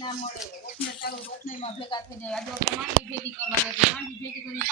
ના મળે ઓપને ચાલુ ઓપનેમાં ભેગા થઈ જાય. આ તો માંડી ભેગી કરવાની, માંડી ભેગી કરી